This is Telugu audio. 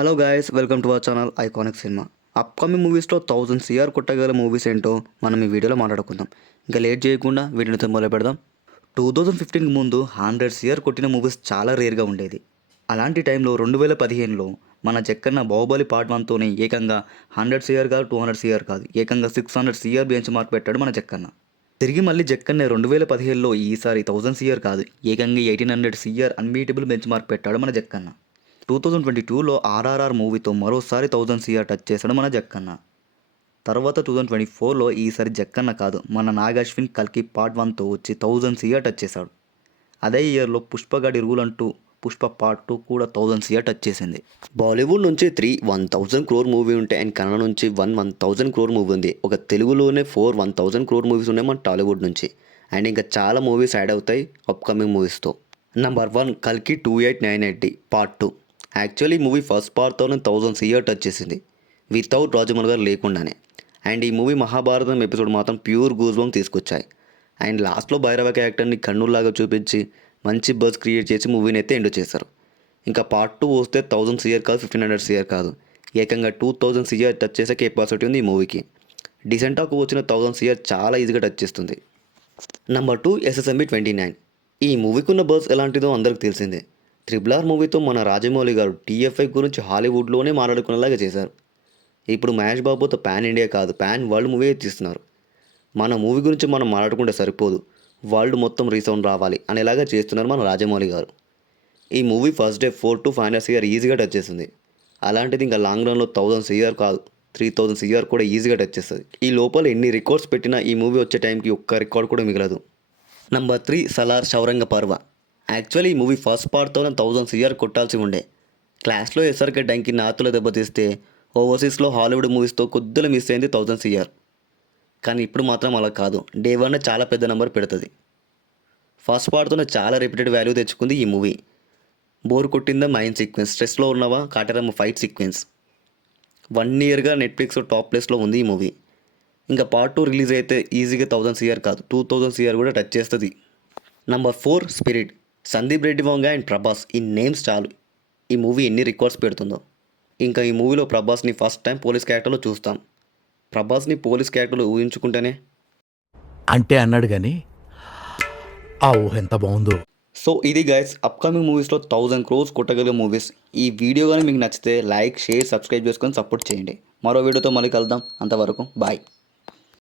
Hello guys, welcome to our channel iconic cinema. Upcoming మూవీస్లో 1000 CR కొట్టగల మూవీస్ ఏంటో మనం ఈ వీడియోలో మాట్లాడుకుందాం. ఇంకా లేట్ చేయకుండా వీటిని మొదలు పెడదాం. 2015కి ముందు 100 CR కొట్టిన మూవీస్ చాలా రేర్గా ఉండేది. అలాంటి టైంలో 2015లో మన జక్కన్న బాహుబలి పార్ట్ 1తోనే ఏకంగా 100 CR కాదు, 200 CR కాదు, ఏకంగా 600 CR బెంచ్ మార్క్ పెట్టాడు మన జక్కన్న. తిరిగి మళ్ళీ జక్కన్న 2015లో ఈసారి 1000 CR కాదు, ఏకంగా 1800 CR అన్బీటబుల్ బెంచ్ మార్క్ పెట్టాడు మన జక్కన్న. 2022లో RRR మూవీతో మరోసారి 1000 CR టచ్ చేశాడు మన జక్కన్న. తర్వాత 2024లో ఈసారి జక్కన్న కాదు, మన నాగశ్విన్ కల్కి పార్ట్ 1తో వచ్చి 1000 CR టచ్ చేశాడు. అదే ఇయర్లో పుష్పగాడి రూల్ అంటూ పుష్ప పార్ట్ 2 కూడా 1000 CR టచ్ చేసింది. బాలీవుడ్ నుంచి 3 1000 crore మూవీ ఉంటే అండ్ కన్నడ నుంచి 1000 crore మూవీ ఉంది. ఒక తెలుగులోనే 4 1000 crore మూవీస్ ఉన్నాయి మన టాలీవుడ్ నుంచి. అండ్ ఇంకా చాలా మూవీస్ యాడ్ అవుతాయి అప్కమింగ్ మూవీస్తో. నంబర్ 1 కల్కి 2898 పార్ట్ 2. యాక్చువల్లీ ఈ మూవీ ఫస్ట్ పార్ట్తోనే 1000 CR టచ్ చేసింది, వితౌట్ రాజమౌళి గారు లేకుండానే. అండ్ ఈ మూవీ మహాభారతం ఎపిసోడ్ మాత్రం ప్యూర్ గూజ్బంప్స్ తీసుకొచ్చాయి. అండ్ లాస్ట్లో భైరవ క్యారెక్టర్ని కన్నులాగా చూపించి మంచి బజ్ క్రియేట్ చేసి మూవీని అయితే ఎండ్ చేశారు. ఇంకా పార్ట్ 2 వస్తే 1000 CR కాదు, 1500 CR కాదు, ఏకంగా 2000 CR టచ్ చేసే కెపాసిటీ ఉంది ఈ మూవీకి. డిసెంటాకు వచ్చిన 1000 CR చాలా ఈజీగా టచ్ చేస్తుంది. Number 2 SSMB 29. ఈ మూవీకి ఉన్న బజ్ ఎలాంటిదో అందరికి తెలిసిందే. RRR మూవీతో మన రాజమౌళి గారు TFI గురించి హాలీవుడ్లోనే మాట్లాడుకునేలాగా చేశారు. ఇప్పుడు మహేష్ బాబుతో పాన్ ఇండియా కాదు, పాన్ వరల్డ్ మూవీ తీస్తున్నారు. మన మూవీ గురించి మనం మాట్లాడుకుంటే సరిపోదు, వరల్డ్ మొత్తం రీసౌండ్ రావాలి అనేలాగా చేస్తున్నారు మన రాజమౌళి గారు. ఈ movie first day 4 to 500 CR ఈజీగా టచ్ చేస్తుంది. అలాంటిది ఇంకా లాంగ్ రన్లో 1000 CR కాదు, 3000 CR కూడా ఈజీగా టచ్ చేస్తుంది. ఈ లోపల ఎన్ని రికార్డ్స్ పెట్టినా ఈ మూవీ వచ్చే టైంకి ఒక్క రికార్డ్ కూడా మిగలదు. నంబర్ 3 సలార్ చౌరంగ పర్వ. యాక్చువల్లీ ఈ మూవీ ఫస్ట్ పార్ట్తోనే 1000 CR కొట్టాల్సి ఉండే. క్లాస్లో SRK టైంకి నాతులో దెబ్బతీస్తే ఓవర్సీస్లో హాలీవుడ్ మూవీస్తో కొద్దిగా మిస్ అయింది 1000 CR. కానీ ఇప్పుడు మాత్రం అలా కాదు, డే 1 చాలా పెద్ద నెంబర్ పెడుతుంది. ఫస్ట్ పార్ట్తోనే చాలా రిపీటెడ్ వాల్యూ తెచ్చుకుంది ఈ మూవీ. బోర్ కొట్టిందా మైండ్ సీక్వెన్స్, స్ట్రెస్లో ఉన్నవా కాటరమ్మ ఫైట్ సీక్వెన్స్. 1 ఇయర్గా నెట్ఫ్లిక్స్ టాప్ ప్లేస్లో ఉంది ఈ మూవీ. ఇంకా పార్ట్ 2 రిలీజ్ అయితే ఈజీగా 1000 CR కాదు, 2000 CR కూడా టచ్ చేస్తుంది. Number 4 spirit. Sandeep Reddy Vanga and Prabhas, ఈ నేమ్స్ చాలు ఈ మూవీ ఎన్ని రికార్డ్స్ పెడుతుందో. ఇంకా ఈ మూవీలో ప్రభాస్ని ఫస్ట్ టైం పోలీస్ క్యారెక్టర్లో చూస్తాం. ప్రభాస్ని పోలీస్ క్యారెక్టర్లో ఊహించుకుంటేనే అంటే అన్నాడు కానీ ఆ ఊహ ఎంత బాగుందో. సో ఇది గైస్ అప్కమింగ్ మూవీస్లో 1000 crores కొట్టగలిగే మూవీస్. ఈ వీడియో కానీ మీకు నచ్చితే లైక్, షేర్, సబ్స్క్రైబ్ చేసుకొని సపోర్ట్ చేయండి. మరో వీడియోతో మళ్ళీ కలుద్దాం. అంతవరకు బాయ్.